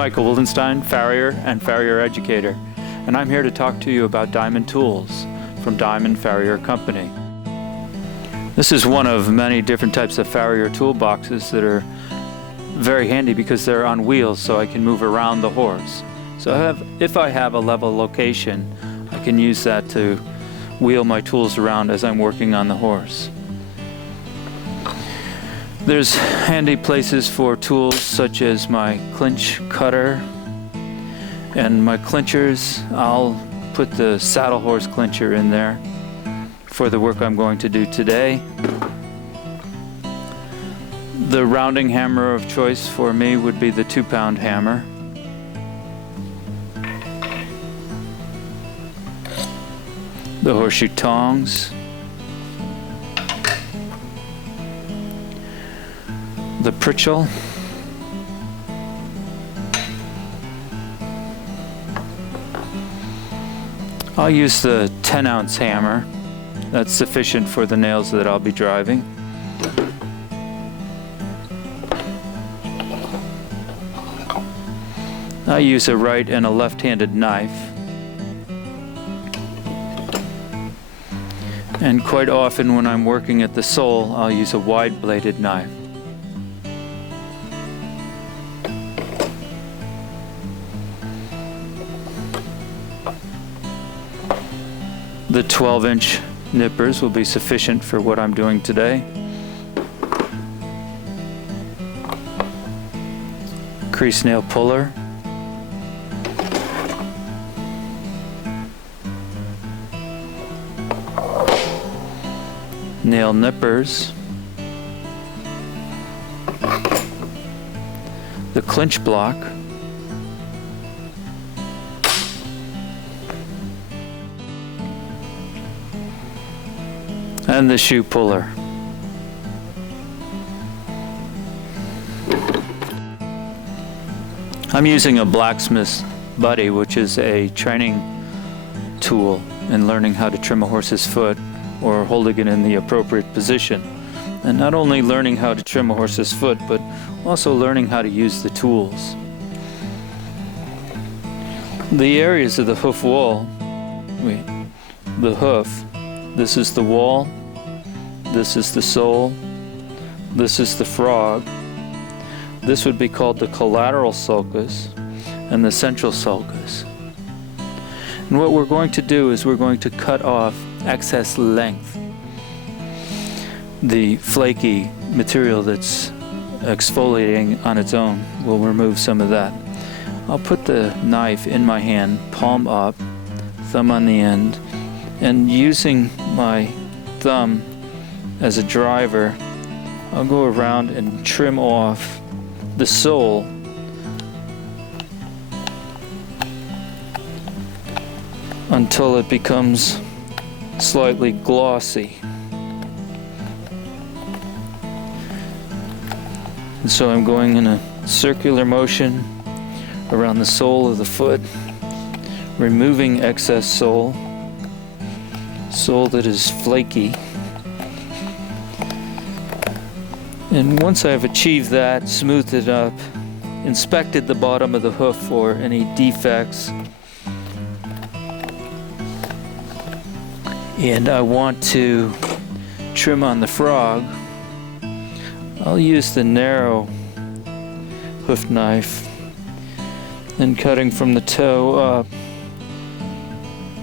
Michael Wildenstein, Farrier and Farrier Educator, and I'm here to talk to you about diamond tools from Diamond Farrier Company. This is one of many different types of Farrier toolboxes that are very handy because they're on wheels, so I can move around the horse. So if I have a level location, I can use that to wheel my tools around as I'm working on the horse. There's handy places for tools such as my clinch cutter and my clinchers. I'll put the saddle horse clincher in there for the work I'm going to do today. The rounding hammer of choice for me would be the 2-pound hammer. The horseshoe tongs. The pritchel. I'll use the 10-ounce hammer. That's sufficient for the nails that I'll be driving. I use a right and a left-handed knife. And quite often when I'm working at the sole, I'll use a wide-bladed knife. The 12-inch nippers will be sufficient for what I'm doing today. Crease nail puller. Nail nippers. The clinch block. And the shoe puller. I'm using a blacksmith's buddy, which is a training tool in learning how to trim a horse's foot or holding it in the appropriate position. And not only learning how to trim a horse's foot, but also learning how to use the tools. The areas of the hoof wall, the hoof, this is the wall, this is the sole, this is the frog. This would be called the collateral sulcus and the central sulcus. And what we're going to do is we're going to cut off excess length. The flaky material that's exfoliating on its own will remove some of that. I'll put the knife in my hand, palm up, thumb on the end, and using my thumb as a driver, I'll go around and trim off the sole until it becomes slightly glossy. And so I'm going in a circular motion around the sole of the foot, removing excess sole that is flaky. And once I've achieved that, smoothed it up, inspected the bottom of the hoof for any defects, and I want to trim on the frog, I'll use the narrow hoof knife and cutting from the toe up,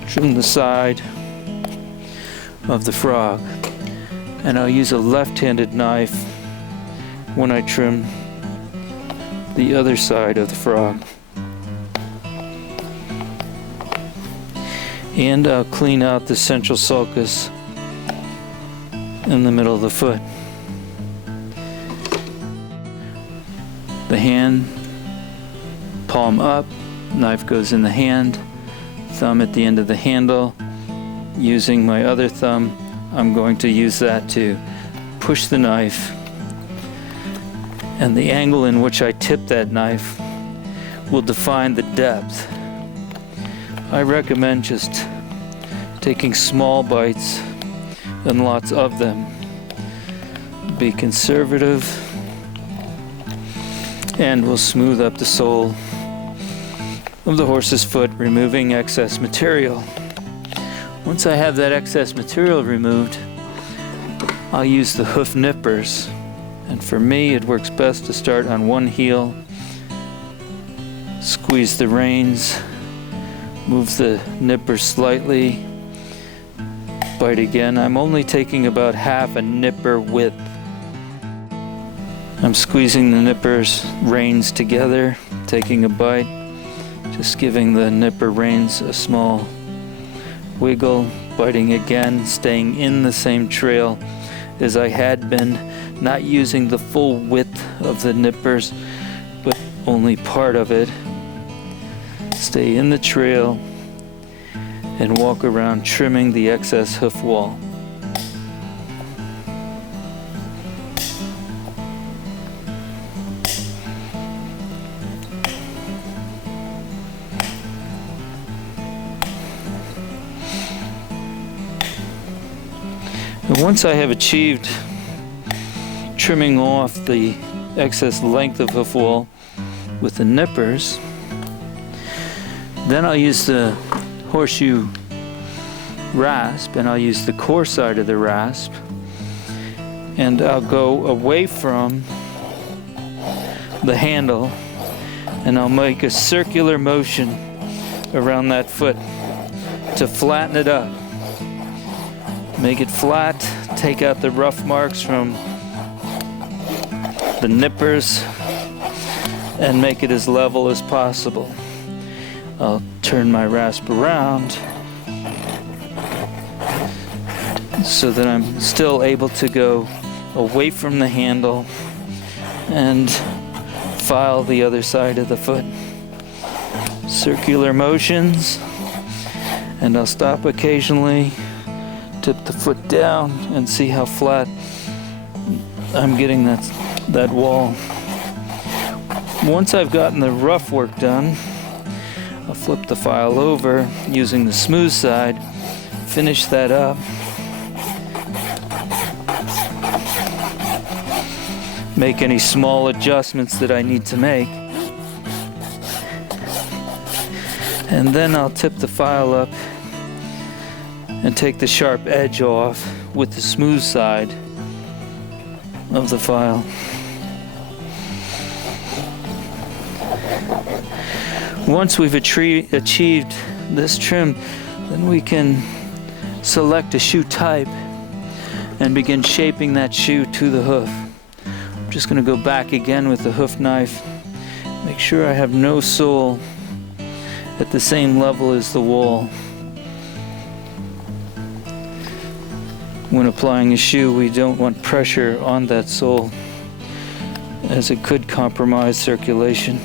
trim the side of the frog. And I'll use a left-handed knife when I trim the other side of the frog. And I'll clean out the central sulcus in the middle of the foot. The hand, palm up, knife goes in the hand, thumb at the end of the handle. Using my other thumb, I'm going to use that to push the knife, and the angle in which I tip that knife will define the depth. I recommend just taking small bites and lots of them. Be conservative, and we'll smooth up the sole of the horse's foot, removing excess material. Once I have that excess material removed, I'll use the hoof nippers. And for me, it works best to start on one heel, squeeze the reins, move the nipper slightly, bite again. I'm only taking about half a nipper width. I'm squeezing the nippers, reins together, taking a bite, just giving the nipper reins a small wiggle, biting again, staying in the same trail as I had been, not using the full width of the nippers, but only part of it. Stay in the trail and walk around, trimming the excess hoof wall. And once I have achieved trimming off the excess length of hoof wall with the nippers, then I'll use the horseshoe rasp, and I'll use the core side of the rasp, and I'll go away from the handle, and I'll make a circular motion around that foot to flatten it up. Make it flat, take out the rough marks from the nippers, and make it as level as possible. I'll turn my rasp around so that I'm still able to go away from the handle and file the other side of the foot. Circular motions, and I'll stop occasionally, tip the foot down, and see how flat I'm getting that wall. Once I've gotten the rough work done, I'll flip the file over using the smooth side, finish that up, make any small adjustments that I need to make, and then I'll tip the file up and take the sharp edge off with the smooth side of the file. Once we've achieved this trim, then we can select a shoe type and begin shaping that shoe to the hoof. I'm just going to go back again with the hoof knife, make sure I have no sole at the same level as the wall. When applying a shoe, we don't want pressure on that sole, as it could compromise circulation.